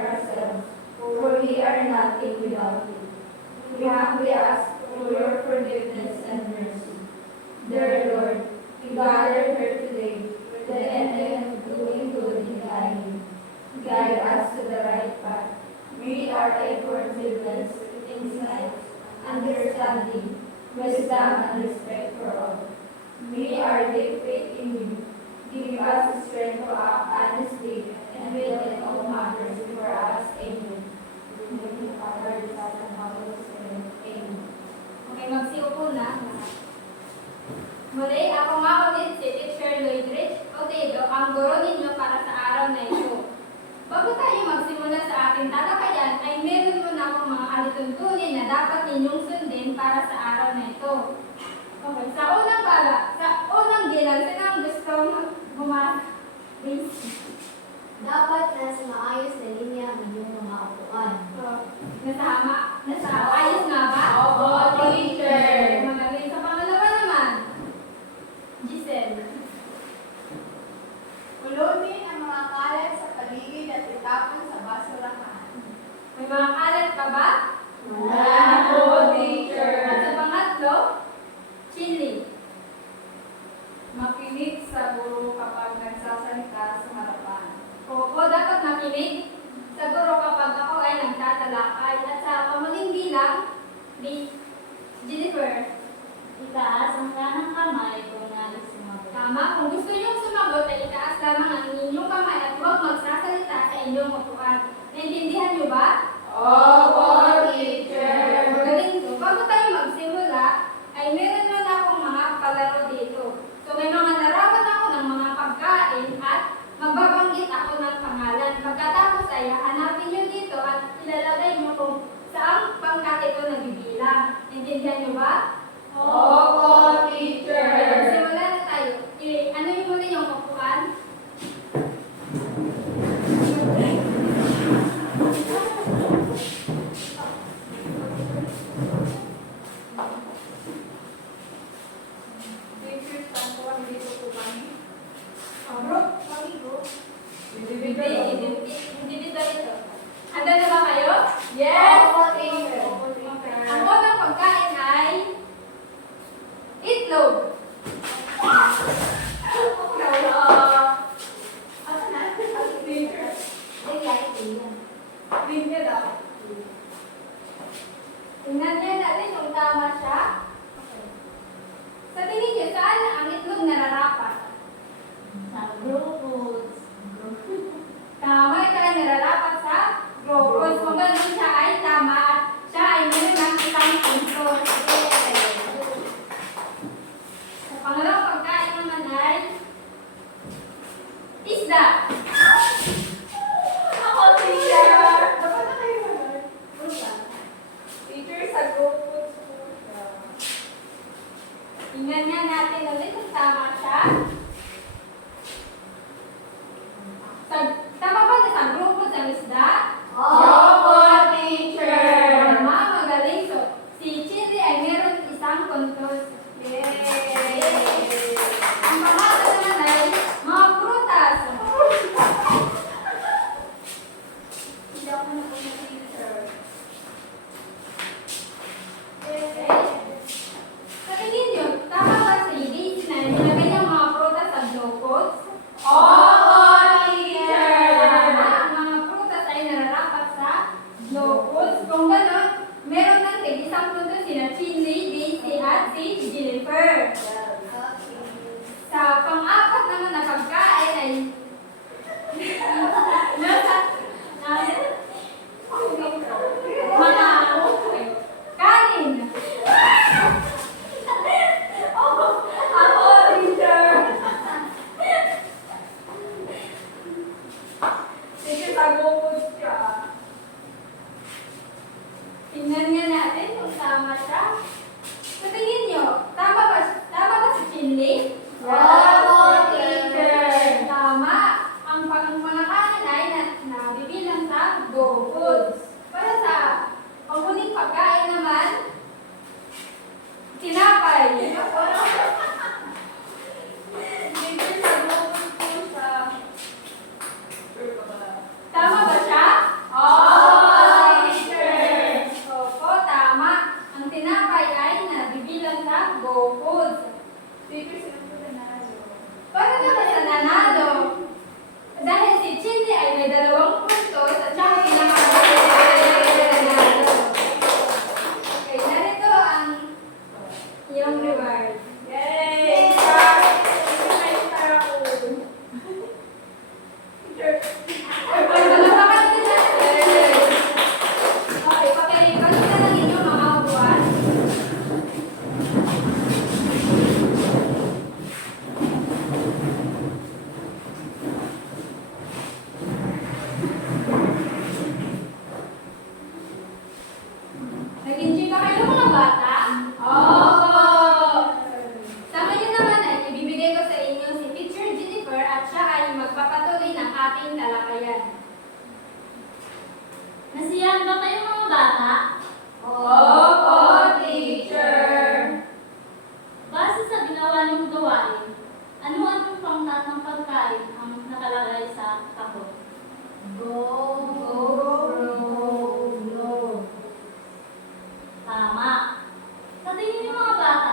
ourselves, for we are nothing without you. We humbly ask for your forgiveness and mercy. Dear Lord, we gather here today with the intent of doing good and guiding. Guide us to the right path. Meet our forgiveness with insight, understanding, wisdom, and respect for all. May our deep faith in you give us the strength to act honestly and will in all matters before us. Amen. In the name of the Father, the Son, and the Holy Spirit. Amen. Okay, magsiupo na. Muli, ako nga ulit si Teacher Lloydrich Otedo, ang guro ninyo para sa araw na ito. Bago tayo magsimula sa ating talakayan, ay meron muna akong mga alituntunin na dapat ninyong sundin para sa araw na ito. Okay, sa unang bilang, sinang gustong bumasa? Please. Dapat nasa maayos na linya ang inyong mga upuan. Nasa ayos nga ba? Opo, teacher. Magaling. Sa pangalawa naman, Giselle. Pulutin ang mga kalat sa paligid at itapon sa basurahan. May mga kalat pa ba? Wala po, teacher. At sa pangatlo, Chili. Makinig sa guro kapag nagsasalita sa harapan. Opo, dapat makinig sa guro kapag ako ay nagtatalakay. At sa pamaling bilang, Jennifer. Itaas ang kanang kamay kung nais sumagot. Tama, kung gusto niyong sumagot ay itaas lamang ang inyong kamay at huwag magsasalita sa inyong upuan. Naintindihan niyo ba? Opo, teacher. Magaling to. Bago tayo magsimula, ay meron na akong mga palaro dito. So may mga larawan ako ng mga pagkain at magbabanggit ako ng pangalan. Pagkatapos ay hanapin niyo dito at ilalagay niyo kung saang pangkat ito nagbibilang. Naintindihan niyo ba? Opo, teacher. Simula na tayo. Ano yung muna yung upuan? Teachers, tantuan dito po kami. Bro, hindi ba ito? Handa na ba kayo? Yes, Opo, teacher. Ang unang pagkain ay itlog. Teacher, linya daw. Tingnan niyo natin kung tama siya. Sa tingin niyo, saan ang itlog nararapat? Sa grupos. Tama, ito ay nararapat sa gropos. Kung ganun siya ay tama at siya ay meron ng isang punto. Sa pangalawang pagkain naman ay isda. Ako, teacher. Dapat na kayo mag- Teacher, sa grupos po siya. Tingnan nga natin ulit kung tama siya. Tama ba na sa grupo ng isda? Opo, teacher. Tama, magaling. So, si Chili ay meron isang puntos. Yay! Ang pangalan naman ay mga prutas. Hindi ako na po teacher. Sa tingin niyo, tama ba si Daisy na nilagay niya mga prutas sa glowpots? Opo, teacher. Ang mga prutas ay nararapat sa glowpots. Kung gano'n, meron ng tig-isang puntos sina Chili, Daisy, at si Jennifer. Sa pang-apat naman na pagkain ay mga kanin. Ako, teacher. Teacher, sa grupos siya. Tingnan nga natin kung tama siya. Sa tingin niyo, tama ba si Chili? Opo, teacher. Tama. Ang mga kanin ay nabibilang sa go foods. Para sa panghuling pagkain naman, tinapay. Teacher, sa grupos po siya. Sure ka ba? Tama ba ating talakayan. Nasiyahan ba kayo mga bata? Opo, teacher. Base sa ginawa niyong gawain, ano ang yung pangkat ng pagkain ang nakalagay sa takot? Go, go. Tama. Sa tingin niyo mga bata,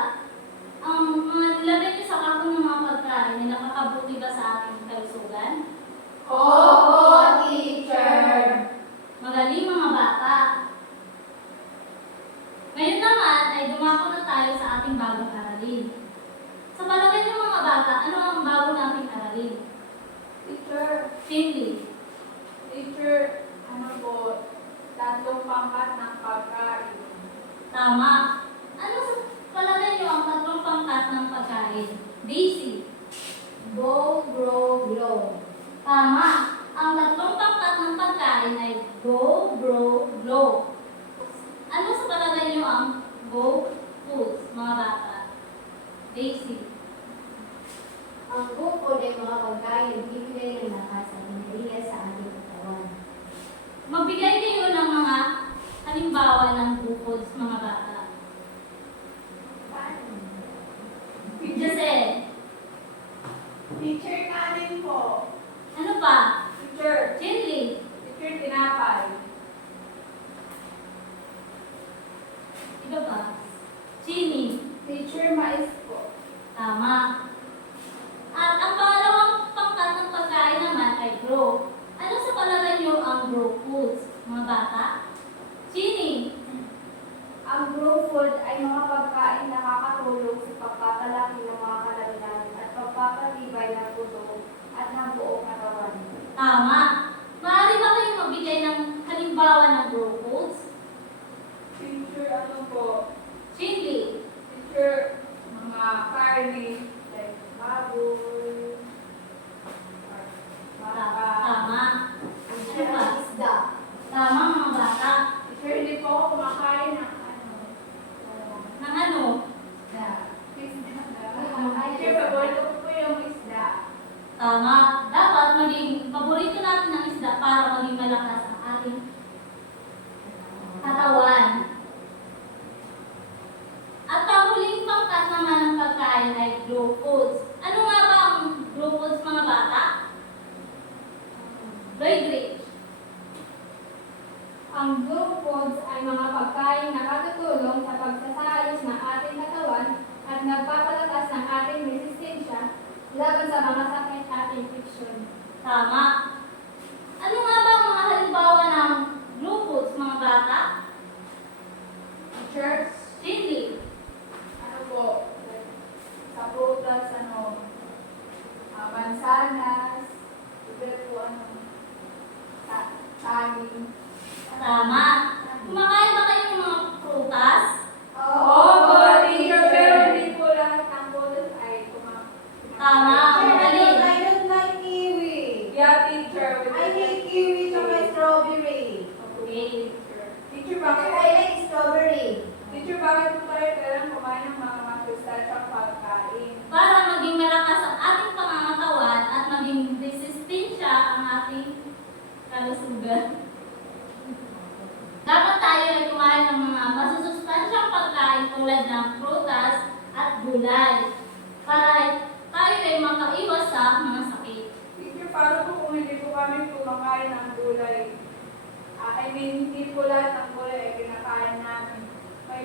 ang mga nilagay niyo sa kakong ng mga pagkain ay nakakabuti ba sa ating kalusugan? Opo, teacher. Magaling mga bata. Ngayon naman ay dumako na tayo sa ating bagong aralin. Sa palagay niyo mga bata, ano ang bago nating aralin? Teacher, Cindy. teacher, ano po, tatlong pangkat ng pagkain. Tama. Ano sa palagay niyo ang tatlong pangkat ng pagkain? Daisy. Go, grow, glow. Tama. Ang tatlong pangkat ng pagkain ay go, grow, glow. Ano sa palagay niyo ang go foods, mga bata? Daisy. Ang bukod ay mga pagkain na bibigay ng lakas at enerhiya sa ating katawan. Magbigay kayo ng mga halimbawa ng go foods, mga bata. Jose. Teacher, kanin po. Ano pa? Teacher, Chinley. teacher, tinapay. Ito pa? Chini. Teacher, mais po. Tama. At ang pangalawang pangkat ng pagkain naman ay grow. Ano sa palagay niyo ang grow foods, mga bata? Chini. Ang grow food ay mga pagkain na nakakatulong sa pagpapalaki ng mga kalagyan at pagpapatibay ng puso at ng buong katawan. Tama. Maaari ba kayong magbigay ng halimbawa ng grow foods? Teacher, ano po? Chili. Teacher, mga karne, like baboy, baka. Tama. Teacher, Ano pa? ang isda. Tama mga bata. Teacher, hindi po ako kumakain ng Ng ano? isda. Teacher, paborito ko po yung isda. Tama. Dapat maging paborito natin ng isda para maging malakas ang ating katawan. At ang huling pangkat naman ng pagkain ay grow foods. Ano nga ba ang grow foods, mga bata? Lloyd Rich. Ang grow foods ay mga pagkain na nakatutulong sa pagsasayos ng ating katawan at nagpapalakas ng ating resistensya laban sa mga sakit at infeksyon. Tama. Ano nga ba ang mga halimbawa ng grow foods, mga bata? Teacher, Cindy. ano po? Like, sa prutas, mansanas, iba po saging. Tama. Kumakain ba kayo ng mga prutas? Opo, teacher, pero hindi po lahat ng prutas ay Tama. Magaling. I don't like kiwi. Yeah, teacher. I hate kiwi tsaka strawberry. Okay. Teacher, Teacher, bakit? I like strawberry. Teacher, bakit po tayo kailangan kumain ng mga masustansyang pagkain? Para maging malakas ang ating pangangatawan at maging resistensya ang ating kalusugan. Dapat tayo ay kumain ng mga masusustansyang pagkain tulad ng prutas at gulay para tayo ay makaiwas sa mga sakit. Teacher, paano po kung hindi po kami kumakain ng gulay? Hindi po lahat ng gulay ay kinakain namin. May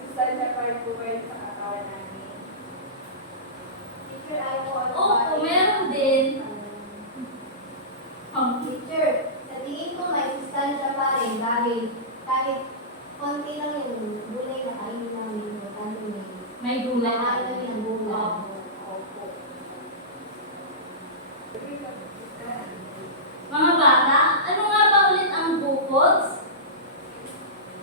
sustansya pa rin po kayo sa katawan namin. Teacher, I want Oo, meron din. Teacher, sa tingin ko may sustansya pa rin dahil kahit konti lang yung gulay na kainin namin, importante May gulay. Kumain kami ng gulay. Opo. Mga bata, ano nga ba ulit ang bukots?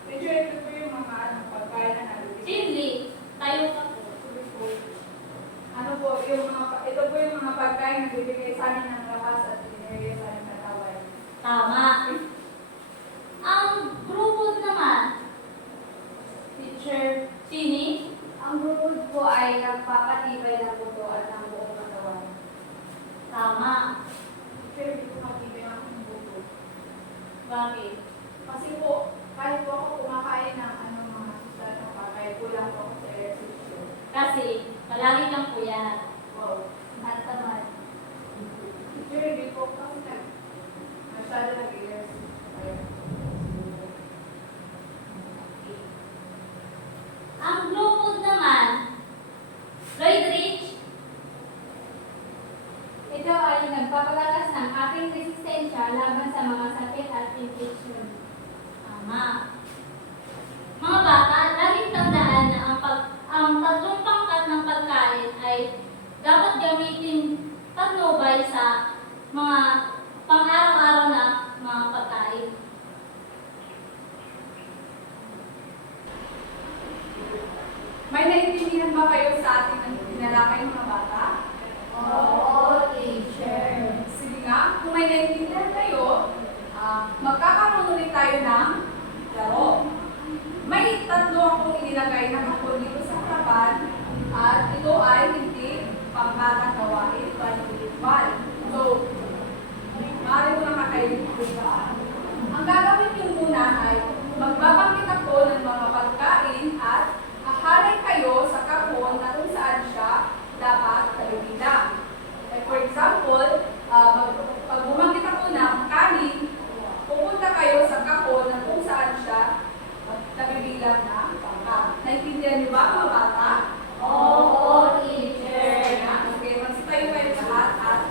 Teacher, ito po yung mga pagkain na nalulito. Cindy, tayo ka po. Ito po yung mga pagkain na bibigay sa amin ng lakas at enerhiya sa aming katawan. Tama. Ang grupod naman, Teacher, Chini, Ang grow food po ay nagpapatibay ng puso at ng buong katawan. tama. Bakit? Kasi po, kahit po ako kumakain ng mga sustansyang bagay, kulang po ako sa ehersisyo. Kasi, palagi kang puyat. Wow. At tamad. Teacher, hindi po kasi masyado nag-ehersisyo. Ang blue food naman, Lloyd Rich, Ito ay nagpapalakas ng ating resistensya laban sa mga sakit at infeksyon. tama. Mga bata, laging tandaan na ang tatlong pangkat ng pagkain ay dapat gamitin patnubay sa mga pang-araw-araw na mga pagkain. May naiintindihan ba kayo sa ating tinalakay mga bata? Oo, teacher. Sige nga, kung may naiintindihan kayo, magkakaroon ulit tayo ng laro. May tatlo akong inilagay na kahon dito sa harapan at ito ay hindi pangbatang gawain, individual. So, maaari mo na kakaibigan. Ang gagawin niyo muna ay magbabanggit ako ng mga pagkain at hahanay kayo sa kahon na kung saan siya dapat kabibilang. Like for example, pag bumanggit ako ng kanin, pupunta kayo sa kahon na kung saan siya nabibilang na pangkat. Naintindihan niyo ba mga bata? Oo, teacher. Okay, magsitayo kayo lahat at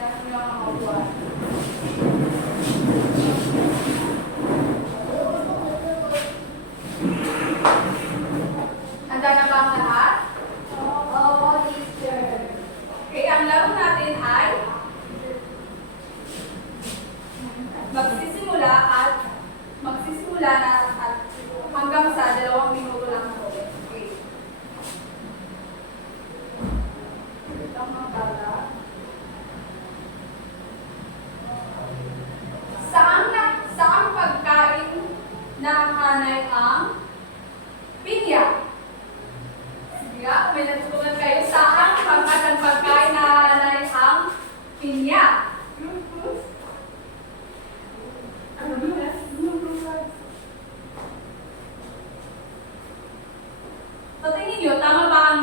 dapat niyo ang mga upuan. Handa na ba ang lahat? Oo, teacher. Okay, ang laro natin ay magsisimula na at hanggang sa 2 minuto lang po. Okay. Tama bata. Saang pagkain na hanay ang pinya? Sige nga, may natutunan kayo. Saang pagkain na hanay ang pinya? Sa tingin nyo, tama ba ang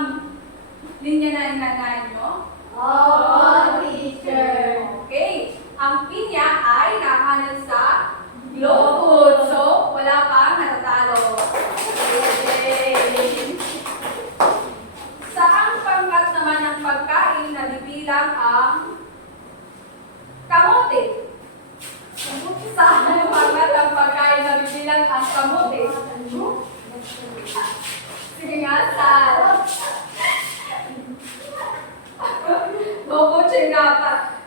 linya na inanayin nyo? Oo, teacher. Okay. Ang pinya ay nakahanap sa glow food. So, wala pang natatalo. Yay! Saang pangkat naman ng pagkain na bibilang ang kamote? Saan pangkat ang pagkain na bibilang ang kamote? Sige nga, saan? Bobo, chingapat.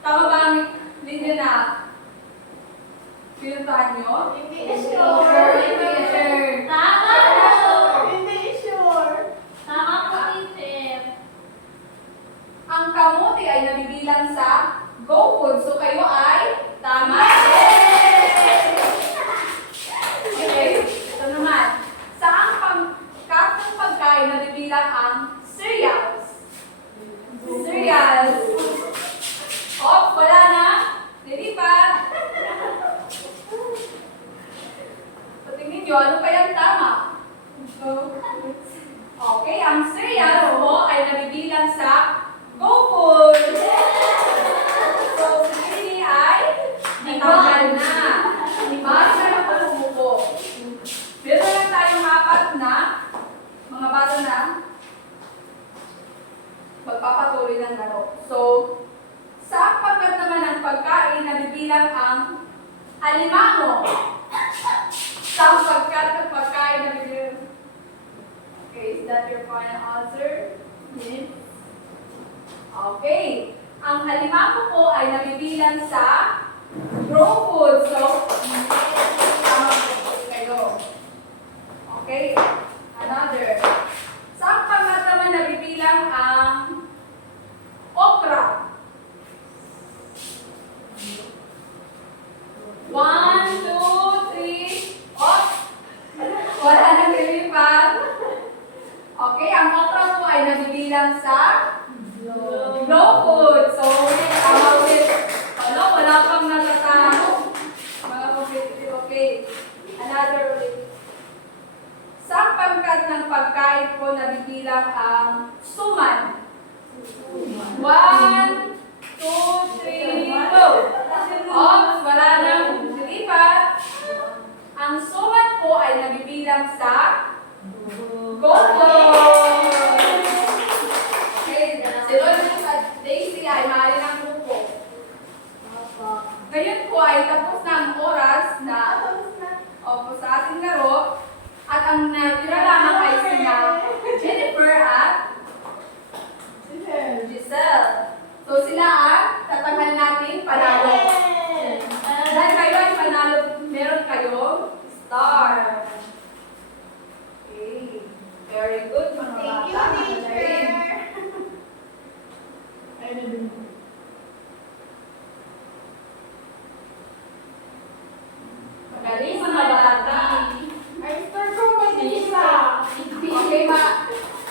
Tama ba ang linya na pinuntahan nyo? Hindi sure. Tama po! Hindi sure. Tama po, teacher. Ang kamote ay nabibilang sa go food. So kayo ay tama. Okay, ito naman. Saang pangkat ng pagkain nabibilang ang cereals? Cereals. Oh, wala na. Lilipat. So, tingin nyo, ano kayang tama? Okay, ang cereals mo ay nabibilang sa go food. So, si Lily ay natanggal na. Basta na po umupo. Meron lang tayong 4 na mga bata na magpapatuloy ng laro. So, sa pagkat naman ng pagkain na bibilang ang alimango. Sa pagkat ng pagkain na bibilang. Okay, is that your final answer? Yes. Okay. Ang alimango po ay nabibilang sa raw food. So, tama po kayo. Okay. Another. Sa pagkat naman nabibilang ang okra. 1, 2, 3, op! Wala nang lilipat. Okay, ang okra po ay nabibilang sa raw food. So, tama ulit. Wala pang natatalo. Giselle. So sila ang tatanggal natin panalo. Dahil kayo ay panalo, meron kayong star. Okay. Very good, mga Thank you, bata. teacher. Magaling, mga bata. Ay, star ko ba isa? Okay,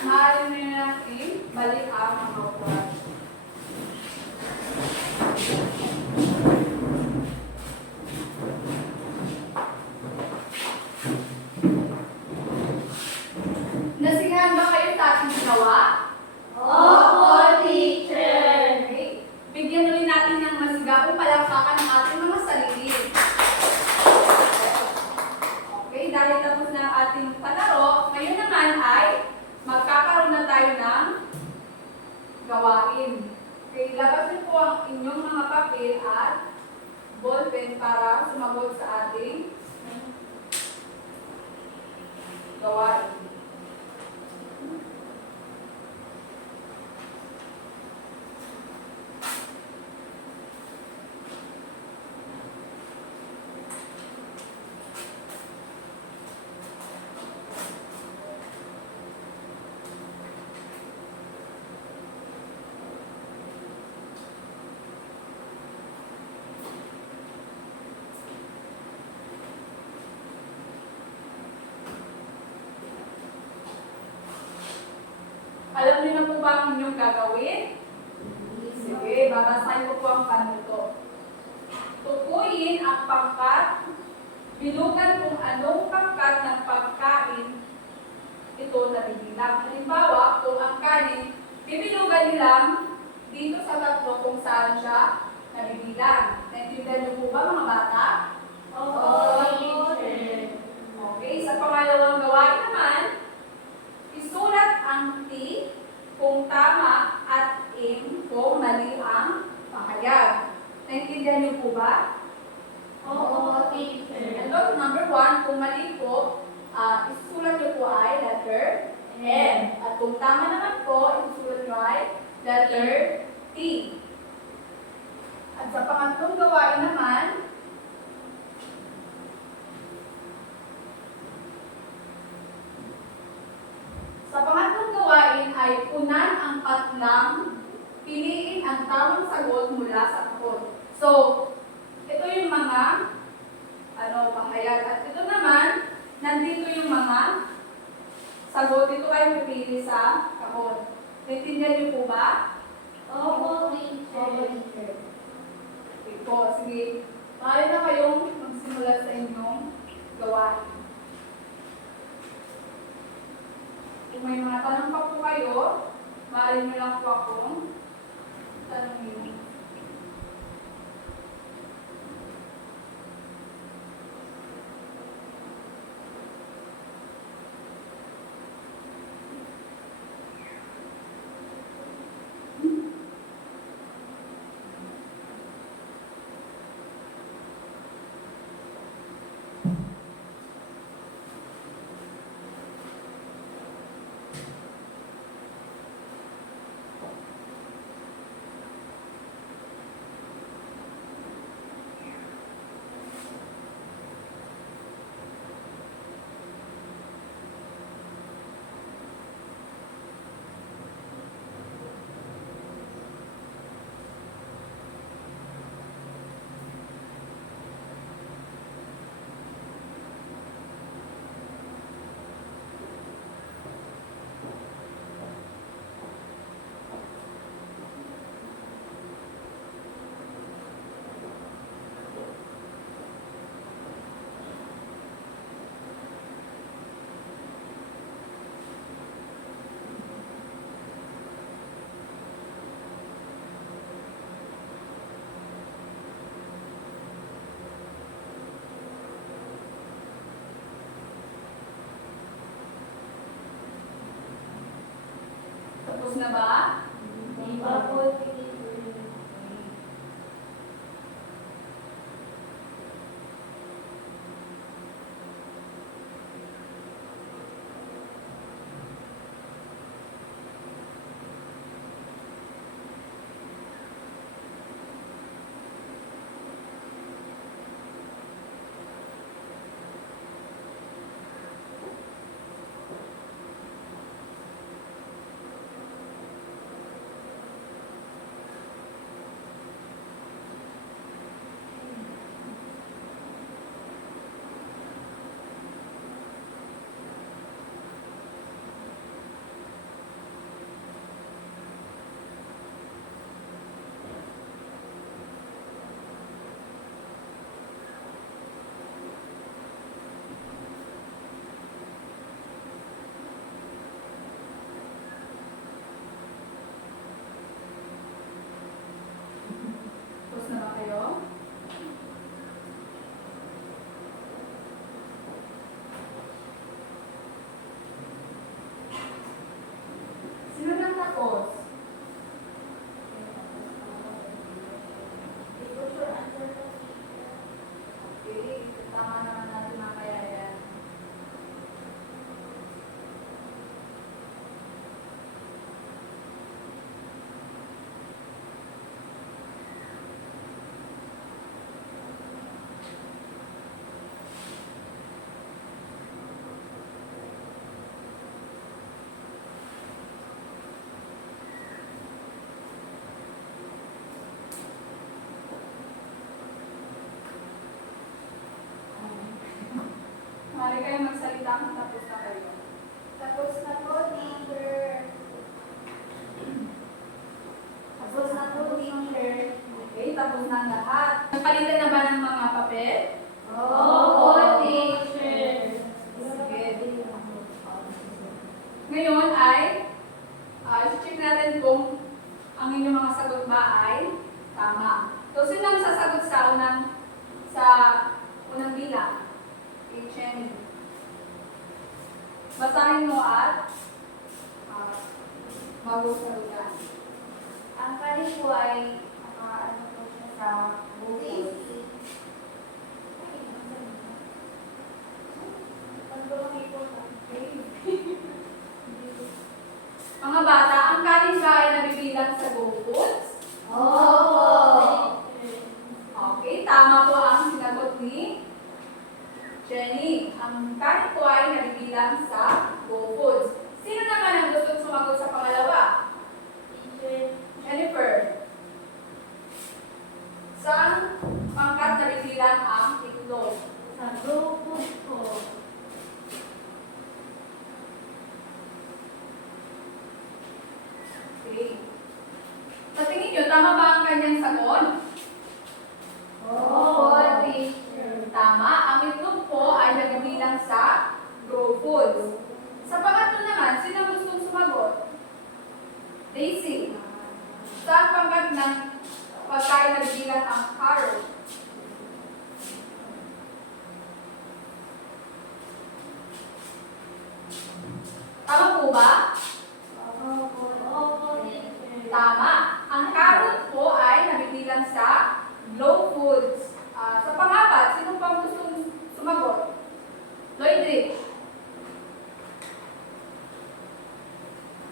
maaari na natin balik ang mga upuan. Nasigahan ba kayo sa ating ginawa? Opo, teacher. Okay. Bigyan ulit natin ng masigabong palakpakan ng ating mga sarili. Okay, dahil tapos na ang ating palaro, ngayon naman ay magkakaroon na tayo ng gawain. Okay, labas niyo po ang inyong mga papel at ballpen para sumagot sa ating gawain. Alam niyo na po ba ang inyong gagawin? Sige, babasahin ko po ang panuto. Tukuyin ang pangkat, bilugan kung anong pangkat ng pagkain ito nabibilang. Halimbawa, kung ang kanin, bibilugan nilang dito sa tatlo kung saan siya nabibilang. Naintindihan niyo po ba, mga bata? Opo, teacher. Okay, sa pangalawang gawain naman, isulat ang T kung tama at M kung mali ang pahayag. Naintindihan niyo po ba? Opo, teacher. And also, number 1, kung mali po, isusulat niyo po ay letter M. At kung tama naman po, isusulat niyo ay letter T. At sa pangatlong gawain naman, ay unan ang patlang, piliin ang tamang sagot mula sa takot. So, ito yung mga pahayag. At ito naman, nandito yung mga sagot. Ito ay pipili sa takot. Naintindihan niyo po ba? Opo, teacher. Okay po, sige. Maaari na kayong magsimula sa inyong gawain. Kung may mga tanong pa po kayo, maaari nyo lang po akong tanongin. Tapos na ba? Opo, teacher. Mari kayo magsalita kung tapos na kayo. Tapos na po, teacher. Tapos na po, teacher. Okay, tapos na ang lahat. Napalitan na ba ng mga papel? Opo, teacher. Sige. Ngayon ay, check natin kung ang inyong mga sagot ba ay tama. So, sino ang sasagot sa unang bilang? Okay, Jenny. Basahin mo at magusagutan. Ang kanin po ay ano po siya sa buko. Mga bata, ang kanin ba ay nabibilang sa go foods? Opo. Okay, tama po ang sinagot ni Jenny. Ang kanin po ay nabibilang sa go foods. Sino naman ang gusto sumagot sa pangalawa? Jennifer. Saan pangkat nabibilang ang itlog? Sa grupo po. Okay. Sa tingin nyo, tama ba ang kanyang sagot? Opo, teacher. Tama. Ang itlog po ay nabibilang sa grow foods. Sa pangatlo naman, sino ang gustong sumagot? Daisy. Saan pangkat ng pagkain nabibilang ang carrot? Tama po ba? Opo, teacher. Tama. Ang carrot po ay nabibilang sa glow foods. Sa pangapat, sino pang gustong sumagot? Lloyd Rich.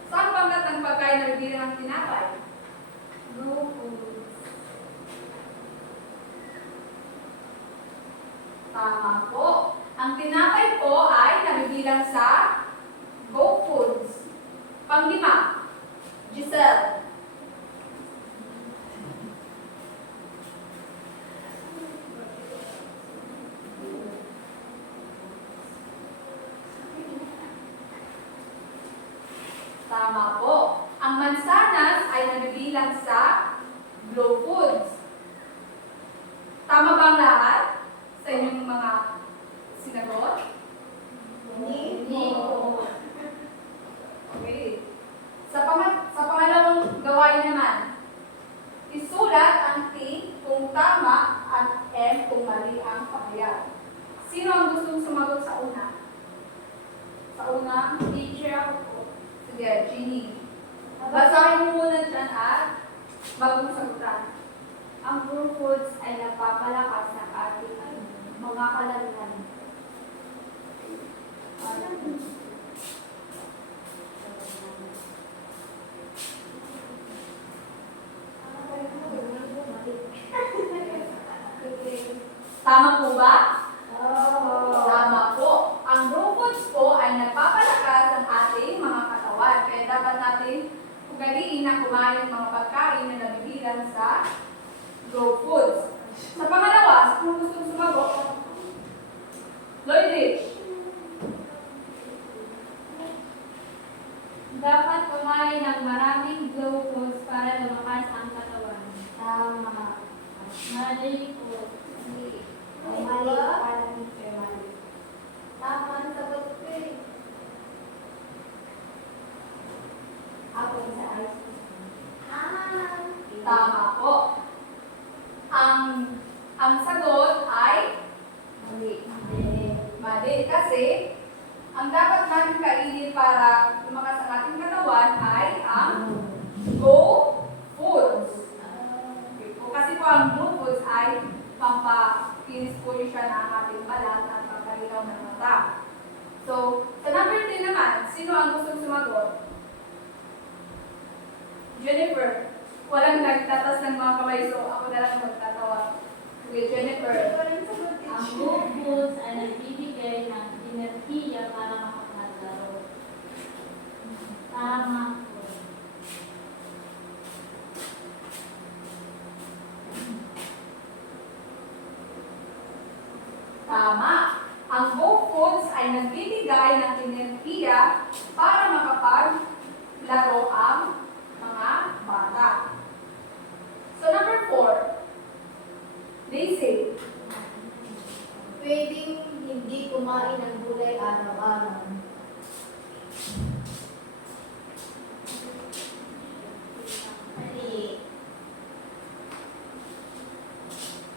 Saan pangkat ng pagkain nabibilang ang tinapay? Grupo. Tama po. Ang tinapay po ay nabibilang sa go foods. Panglima, Giselle. Tama po. Ang mansanas ay nabibilang sa glow foods. Tama ba ang lahat sa inyong mga sinagot? Hindi po. Okay. Sa pangalawang gawain naman, isulat ang T kung tama at M kung mali ang pahayag. Sino ang gustong sumagot sa una? Sa una, Teacher ako po. sige, Jeannie. Basahin mo muna dyan at bagong sagutan. Ang grow foods ay nagpapalakas ng ating mga kalamnan. Tama po ba? Oh. Tama po. Ang grow foods po ay nagpapalakas ng ating mga katawan. Kaya dapat natin ugaliin na kumain ng mga pagkain na nabibilang sa grow foods. Sa pangalawa, kung gustong sumagot, Lloyd Rich. Dapat kumain ng maraming glow foods para lumakas ang katawan. Tama. Mali po. Mali para teacher, mali. Tama ang sagot ko eh. Ako sa ice. Tama po. Ang sagot ay Mali. mali kasi ang dapat natin kainin para lumakas ang ating katawan ay ang go foods. Kasi po ang go foods ay pampakinis po siya ng ating balat at pampalinaw ng mata. So, sa number 3 naman, sino ang gustong sumagot? Jennifer. Walang nagtatas ng mga kamay, so ako na lang magtatawa. Sige, Jennifer. Ang good foods ay nagbibigay ng enerhiya para makapaglaro. Tama po. Tama. Ang go foods ay nagbibigay ng enerhiya para makapaglaro ang mga bata. So number 4, they say, Pwedeng hindi kumain ng gulay araw-araw. Mali.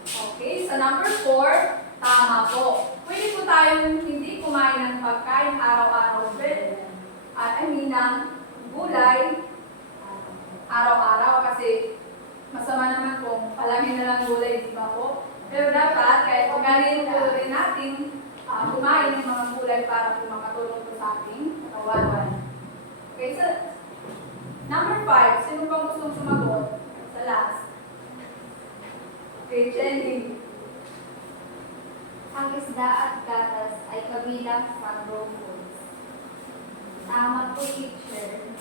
okay, so number 4, tama po. Pwede po tayong hindi kumain ng pagkain araw-araw, ng gulay araw-araw kasi masama naman kung palagi na lang gulay, di ba po? Pero dapat, kahit ugalin po rin natin kumain ng mga gulay para po makatulong po sa ating katawan. Okay, so number 5, sino pang gustong sumagot? Sa last. Okay, Jenny. Ang isda at gatas ay kabilang sa raw foods. Tama po, teacher.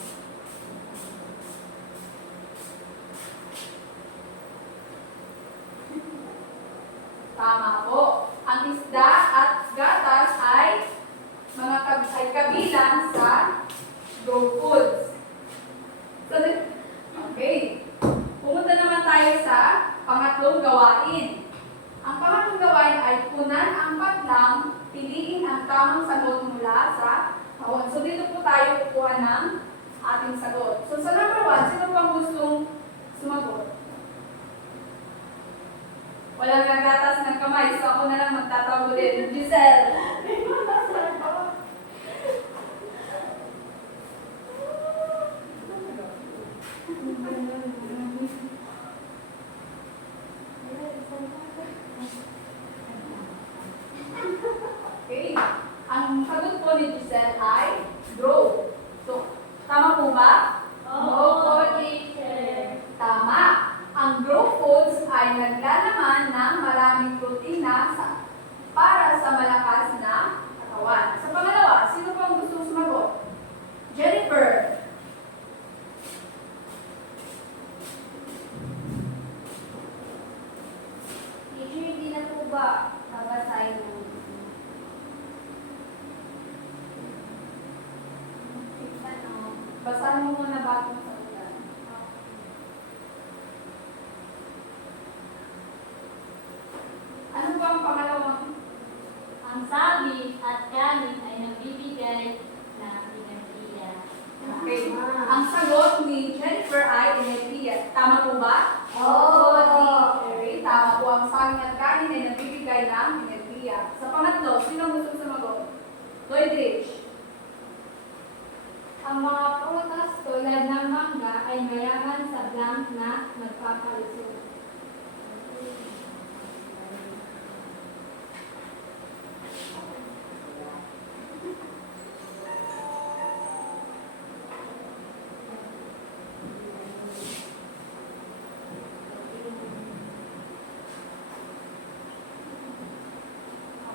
Tama po. Ang isda at gatas ay kabilang sa raw foods. So, okay. Pumunta naman tayo sa pangatlong gawain. Ang pangatlong gawain ay punan ang patlang, piliin ang tamang sagot mula sa kahon. So, dito po tayo kukuha ng ating sagot. So, sa number 1, sino pang gustong sumagot? Walang nagatas ng kamay, so ako na lang magtatawag ulit. Giselle! Okay. Ang sagot po ni Giselle ay grow. So, tama po ba? Oo, teacher. Tama. Ang grow foods ay naglalaman ng maraming protina para sa malakas na katawan. Sa pangalawa, sino pang gustong sumagot? Jennifer. Teacher, hindi na po ba nabasahin ng Basahin mo muna bago mo sagutan. Ano pa ang pangalawang? Ang sabi at kanin ay nagbibigay ng enerhiya. Okay. Ang sagot ni Jennifer ay enerhiya. Tama po ba? Oo, Okay. Tama po ang saging at kanin ay nagbibigay ng enerhiya. Sa pangatlo, sino gusto sumagot? Lloyd Rich. Ang mga prutas tulad ng mangga ay mayaman sa blank na nagpapalusog.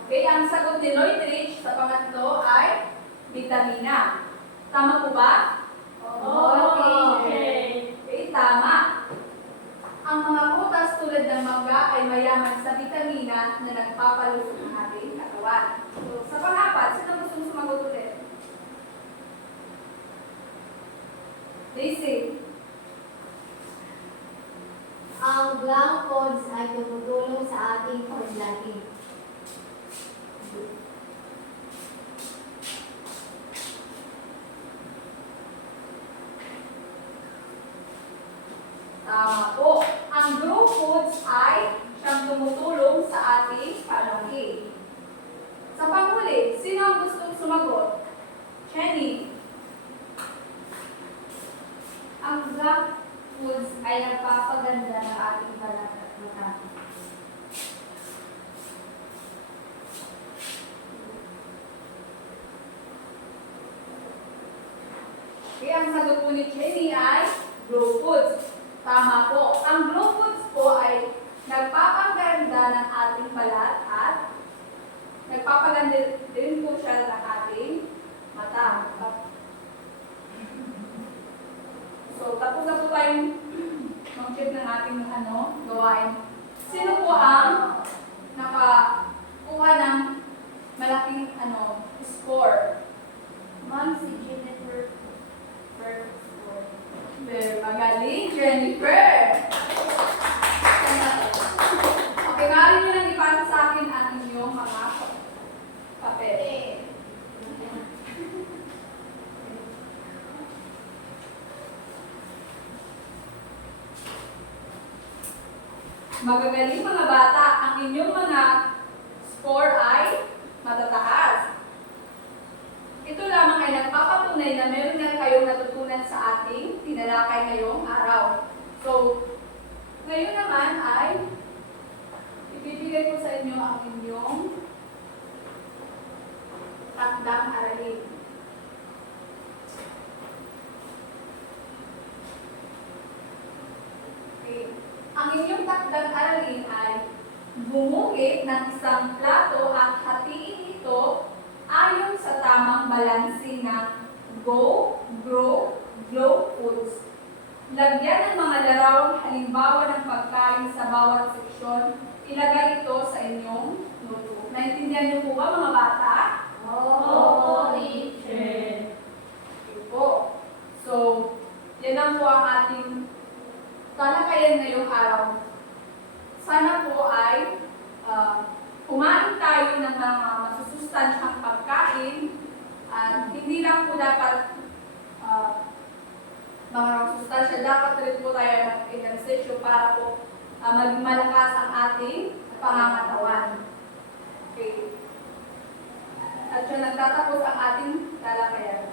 Okay, ang sagot ni Lloyd Rich sa pangatlo ay vitamina. Tama po ba? Okay. Okay, tama. Ang mga prutas tulad ng mangga ay mayaman sa vitamina na nagpapalusog ng ating katawan. So, sa pang-apat, sino gusto sumagot ulit? Daisy. Ang blank foods ay tumutulong sa ating paglaki. Tama po. Ang grow foods ay siyang tumutulong sa ating palaki. Sa panghuli, sino ang gustong sumagot? Jenny. ang black foods ay nagpapaganda ng ating balat at mata. Okay, ang sagot po ni Jenny ay grow foods. Tama po. Ang grow foods po ay nagpapaganda ng ating balat at nagpapaganda din po siya ng ating mata. So, tapos na po tayong mag-check ng ating gawain. Sino po ang nakakuha ng malaking score. Ma'am, si Jennifer. Perfect score. Very magaling, Jennifer! Okay, maaari nyo lang ipasa sa akin ang inyong mga papel. Magagaling mga bata, ang inyong mga score ay matataas. Ito lamang ay nagpapatunay na meron na kayong natutunan sa ating tinalakay ngayong araw. So, ngayon naman ay ibibigay ko sa inyo ang inyong takdang aralin. Okay. Ang inyong takdang aralin ay bumuhit ng isang plato at hatiin ito ayon sa tamang balanse ng go, grow, glow foods. Lagyan ng mga larawang halimbawa ng pagkain sa bawat seksyon. Ilagay ito sa inyong notebook. Naintindihan niyo po ba mga bata? Opo, teacher. Okay po. So, yan ang po ang ating talakayan ngayong araw. Sana po ay kumain tayo ng mga masusustansyang pagkain at hindi lang po dapat mga masusustansya, dapat rin po tayo mag-exercise para po maging malakas ang ating pangangatawan. Okay. At yun, nagtatapos ang ating talakayan.